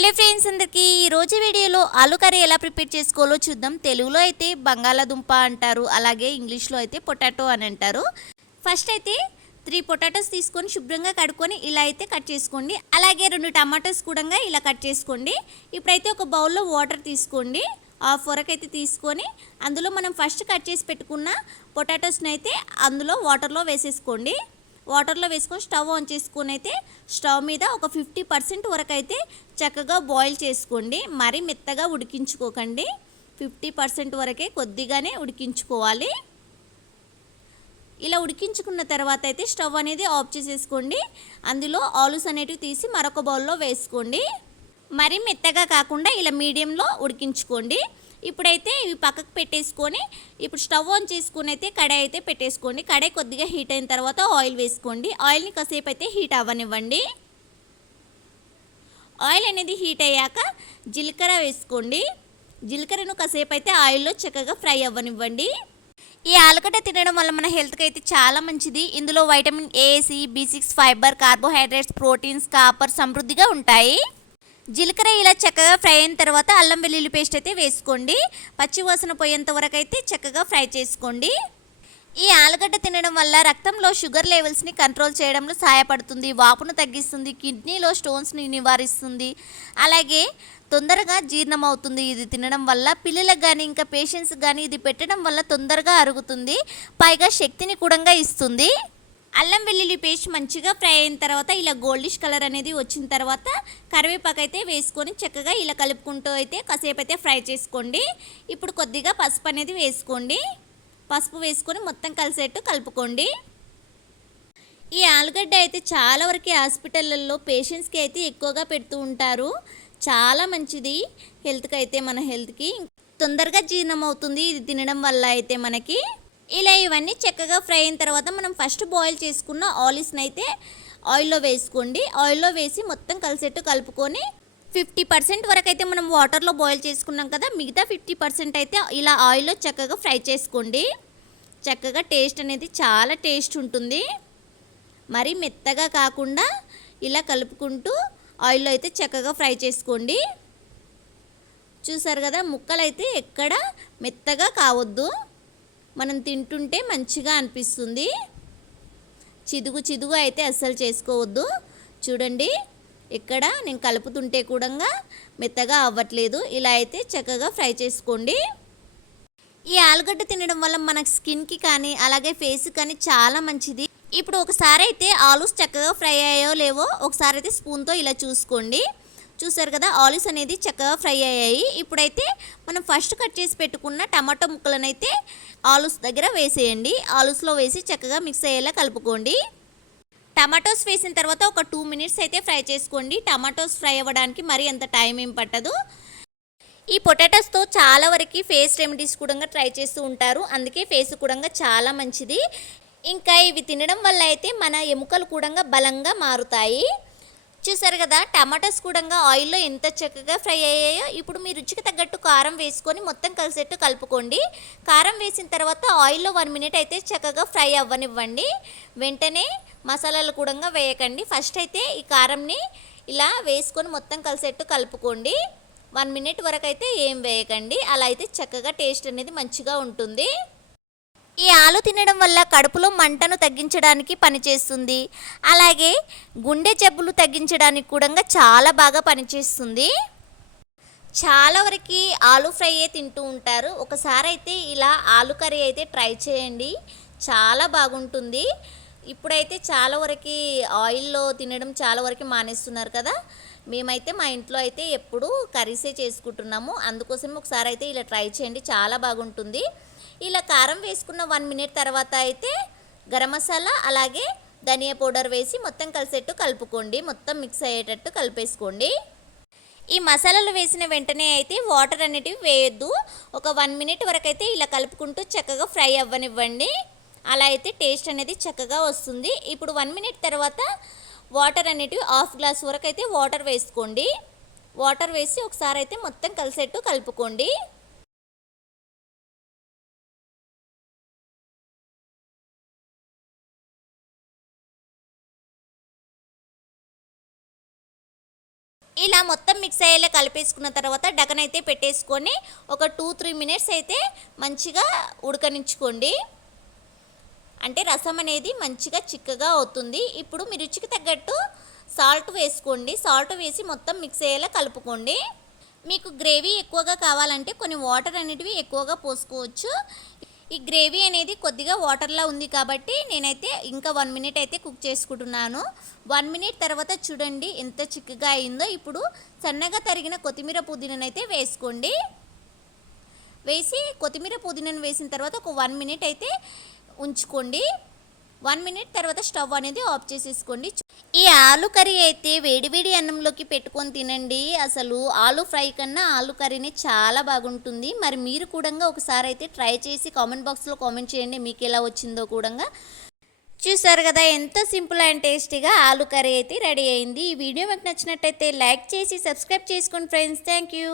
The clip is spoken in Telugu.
హలో ఫ్రెండ్స్ అందరికీ ఈరోజు వీడియోలో ఆలు కర్రీ ఎలా ప్రిపేర్ చేసుకోవాలో చూద్దాం. తెలుగులో అయితే బంగాళాదుంప అంటారు, అలాగే ఇంగ్లీష్లో అయితే పొటాటో అని అంటారు. ఫస్ట్ అయితే 3 పొటాటోస్ తీసుకొని శుభ్రంగా కడుక్కొని ఇలా అయితే కట్ చేసుకోండి. అలాగే 2 టమాటోస్ కూడా ఇలా కట్ చేసుకోండి. ఇప్పుడైతే ఒక బౌల్లో వాటర్ తీసుకోండి. హాఫ్ వరకు అయితే తీసుకొని అందులో మనం ఫస్ట్ కట్ చేసి పెట్టుకున్న పొటాటోస్ని అయితే అందులో వాటర్లో వేసేసుకోండి. వాటర్లో వేసుకొని స్టవ్ ఆన్ చేసుకొని అయితే స్టవ్ మీద ఒక 50% వరకు అయితే చక్కగా బాయిల్ చేసుకోండి. మరీ మెత్తగా ఉడికించుకోకండి. 50% వరకే కొద్దిగానే ఉడికించుకోవాలి. ఇలా ఉడికించుకున్న తర్వాత అయితే స్టవ్ అనేది ఆఫ్ చేసేసుకోండి. అందులో ఆలూస్ అనేటివి తీసి మరొక బౌల్లో వేసుకోండి. మరీ మెత్తగా కాకుండా ఇలా మీడియంలో ఉడికించుకోండి. ఇప్పుడైతే ఇవి పక్కకు పెట్టేసుకొని ఇప్పుడు స్టవ్ ఆన్ చేసుకొని అయితే కడాయి అయితే పెట్టేసుకోండి. కడాయి కొద్దిగా హీట్ అయిన తర్వాత ఆయిల్ వేసుకోండి. ఆయిల్ని కాసేపు అయితే హీట్ అవ్వనివ్వండి. ఆయిల్ అనేది హీట్ అయ్యాక జీలకర్ర వేసుకోండి. జీలకర్రను కాసేపు అయితే ఆయిల్లో చక్కగా ఫ్రై అవ్వనివ్వండి. ఈ ఆలుగడ్డ తినడం వల్ల మన హెల్త్కి అయితే చాలా మంచిది. ఇందులో vitamin A, C, B6, fibre, carbohydrates, proteins, copper సమృద్ధిగా ఉంటాయి. జీలకర్ర ఇలా చక్కగా ఫ్రై అయిన తర్వాత అల్లం వెల్లుల్లి పేస్ట్ అయితే వేసుకోండి. పచ్చి వాసన పోయేంత వరకు అయితే చక్కగా ఫ్రై చేసుకోండి. ఈ ఆలుగడ్డ తినడం వల్ల రక్తంలో షుగర్ లెవెల్స్ని కంట్రోల్ చేయడంలో సహాయపడుతుంది, వాపును తగ్గిస్తుంది, కిడ్నీలో స్టోన్స్ని నివారిస్తుంది, అలాగే తొందరగా జీర్ణం అవుతుంది. ఇది తినడం వల్ల పిల్లలకు కానీ ఇంకా పేషెంట్స్కి కానీ ఇది పెట్టడం వల్ల తొందరగా అరుగుతుంది, పైగా శక్తిని కూడా ఇస్తుంది. అల్లం వెల్లుల్లి పేస్ట్ మంచిగా ఫ్రై అయిన తర్వాత ఇలా గోల్డిష్ కలర్ అనేది వచ్చిన తర్వాత కరివేపాకు అయితే వేసుకొని చక్కగా ఇలా కలుపుకుంటూ అయితే కాసేపు అయితే ఫ్రై చేసుకోండి. ఇప్పుడు కొద్దిగా పసుపు అనేది వేసుకోండి. పసుపు వేసుకొని మొత్తం కలిసేట్టు కలుపుకోండి. ఈ ఆలుగడ్డ అయితే చాలా వరకు హాస్పిటళ్ళల్లో పేషెంట్స్కి అయితే ఎక్కువగా పెడుతూ ఉంటారు. చాలా మంచిది హెల్త్కి అయితే, మన హెల్త్కి తొందరగా జీర్ణం అవుతుంది ఇది తినడం వల్ల అయితే మనకి. ఇలా ఇవన్నీ చక్కగా ఫ్రై అయిన తర్వాత మనం ఫస్ట్ బాయిల్ చేసుకున్న ఆలివ్స్ని అయితే ఆయిల్లో వేసుకోండి. ఆయిల్లో వేసి మొత్తం కలిసేట్టు కలుపుకొని 50% వరకు అయితే మనం వాటర్లో బాయిల్ చేసుకున్నాం కదా, మిగతా 50% అయితే ఇలా ఆయిల్లో చక్కగా ఫ్రై చేసుకోండి. చక్కగా టేస్ట్ అనేది చాలా టేస్ట్ ఉంటుంది. మరి మెత్తగా కాకుండా ఇలా కలుపుకుంటూ ఆయిల్లో అయితే చక్కగా ఫ్రై చేసుకోండి. చూసారు కదా, ముక్కలు అయితే ఎక్కడ మెత్తగా కావద్దు, మనం తింటుంటే మంచిగా అనిపిస్తుంది. చిదుగు చిదుగు అయితే అస్సలు చేసుకోవద్దు. చూడండి, ఇక్కడ నేను కలుపుతుంటే కూడా మెత్తగా అవ్వట్లేదు. ఇలా అయితే చక్కగా ఫ్రై చేసుకోండి. ఈ ఆలుగడ్డ తినడం వల్ల మన స్కిన్కి కానీ అలాగే ఫేస్కి కానీ చాలా మంచిది. ఇప్పుడు ఒకసారి అయితే ఆలూస్ చక్కగా ఫ్రై అయ్యాయో లేవో ఒకసారి అయితే స్పూన్తో ఇలా చూసుకోండి. చూసారు కదా, ఆలూస్ అనేది చక్కగా ఫ్రై అయ్యాయి. ఇప్పుడైతే మనం ఫస్ట్ కట్ చేసి పెట్టుకున్న టమాటో ముక్కలను అయితే ఆలూస్ దగ్గర వేసేయండి. ఆలూస్లో వేసి చక్కగా మిక్స్ అయ్యేలా కలుపుకోండి. టమాటోస్ వేసిన తర్వాత ఒక 2 minutes అయితే ఫ్రై చేసుకోండి. టమాటోస్ ఫ్రై అవ్వడానికి మరి అంత టైం ఏం పట్టదు. ఈ పొటాటోస్తో చాలా వరకు ఫేస్ రెమెడీస్ కూడా ట్రై చేస్తూ ఉంటారు, అందుకే ఫేస్ కూడా చాలా మంచిది. ఇంకా ఇవి తినడం వల్ల అయితే మన ఎముకలు కూడా బలంగా మారుతాయి. చూసారు కదా, టమాటోస్ కూడా ఆయిల్లో ఎంత చక్కగా ఫ్రై అయ్యాయో. ఇప్పుడు మీ రుచికి తగ్గట్టు కారం వేసుకొని మొత్తం కలిసేట్టు కలుపుకోండి. కారం వేసిన తర్వాత ఆయిల్లో 1 minute అయితే చక్కగా ఫ్రై అవ్వనివ్వండి. వెంటనే మసాలాలు కూడా వేయకండి. ఫస్ట్ అయితే ఈ కారంని ఇలా వేసుకొని మొత్తం కలిసేట్టు కలుపుకోండి. 1 minute వరకు అయితే ఏం వేయకండి. అలా అయితే చక్కగా టేస్ట్ అనేది మంచిగా ఉంటుంది. ఈ ఆలు తినడం వల్ల కడుపులో మంటను తగ్గించడానికి పనిచేస్తుంది, అలాగే గుండె జబ్బులు తగ్గించడానికి కూడా చాలా బాగా పనిచేస్తుంది. చాలా వరకు ఆలు ఫ్రై తింటూ ఉంటారు. ఒకసారి అయితే ఇలా ఆలు కర్రీ అయితే ట్రై చేయండి, చాలా బాగుంటుంది. ఇప్పుడైతే చాలా వరకు ఆయిల్లో తినడం చాలా వరకు మానేస్తున్నారు కదా. మేమైతే మా ఇంట్లో అయితే ఎప్పుడు కర్రీసే చేసుకుంటున్నాము. అందుకోసం ఒకసారి అయితే ఇలా ట్రై చేయండి, చాలా బాగుంటుంది. ఇలా కారం వేసుకున్న 1 minute తర్వాత అయితే గరం మసాలా అలాగే ధనియా పౌడర్ వేసి మొత్తం కలిసేట్టు కలుపుకోండి. మొత్తం మిక్స్ అయ్యేటట్టు కలిపేసుకోండి. ఈ మసాలాలు వేసిన వెంటనే అయితే వాటర్ అనేటివి వేయొద్దు. ఒక 1 minute వరకు అయితే ఇలా కలుపుకుంటూ చక్కగా ఫ్రై అవ్వనివ్వండి. అలా అయితే టేస్ట్ అనేది చక్కగా వస్తుంది. ఇప్పుడు 1 minute తర్వాత వాటర్ అనేటివి 1/2 glass వరకు అయితే వాటర్ వేసుకోండి. వాటర్ వేసి ఒకసారి అయితే మొత్తం కలిసేట్టు కలుపుకోండి. ఇలా మొత్తం మిక్స్ అయ్యేలా కలిపేసుకున్న తర్వాత డకన్ అయితే పెట్టేసుకొని ఒక 2-3 మినిట్స్ అయితే మంచిగా ఉడకనించుకోండి. అంటే రసం అనేది మంచిగా చిక్కగా అవుతుంది. ఇప్పుడు మీ రుచికి తగ్గట్టు సాల్ట్ వేసుకోండి. సాల్ట్ వేసి మొత్తం మిక్స్ అయ్యేలా కలుపుకోండి. మీకు గ్రేవీ ఎక్కువగా కావాలంటే కొన్ని వాటర్ అనేటివి ఎక్కువగా పోసుకోవచ్చు. ఈ గ్రేవీ అనేది కొద్దిగా వాటర్లా ఉంది కాబట్టి నేనైతే ఇంకా 1 మినిట్ అయితే కుక్ చేసుకుంటున్నాను. 1 మినిట్ తర్వాత చూడండి ఎంత చిక్కగా అయిందో. ఇప్పుడు సన్నగా తరిగిన కొత్తిమీర పుదీనాను అయితే వేసుకోండి. వేసి కొత్తిమీర పుదీనాను వేసిన తర్వాత ఒక 1 మినిట్ అయితే ఉంచుకోండి. 1 మినిట్ తర్వాత స్టవ్ అనేది ఆఫ్ చేసేసుకోండి. ఈ ఆలు కర్రీ అయితే వేడివేడి అన్నంలోకి పెట్టుకొని తినండి. అసలు ఆలు ఫ్రై కన్నా ఆలు కర్రీనే చాలా బాగుంటుంది. మరి మీరు కూడా ఒకసారి అయితే ట్రై చేసి కామెంట్ బాక్స్లో కామెంట్ చేయండి మీకు ఎలా వచ్చిందో కూడా. చూసారు కదా ఎంతో సింపుల్ అండ్ టేస్టీగా ఆలు కర్రీ అయితే రెడీ అయింది. ఈ వీడియో మీకు నచ్చినట్టయితే లైక్ చేసి సబ్స్క్రైబ్ చేసుకోండి ఫ్రెండ్స్. Thank you.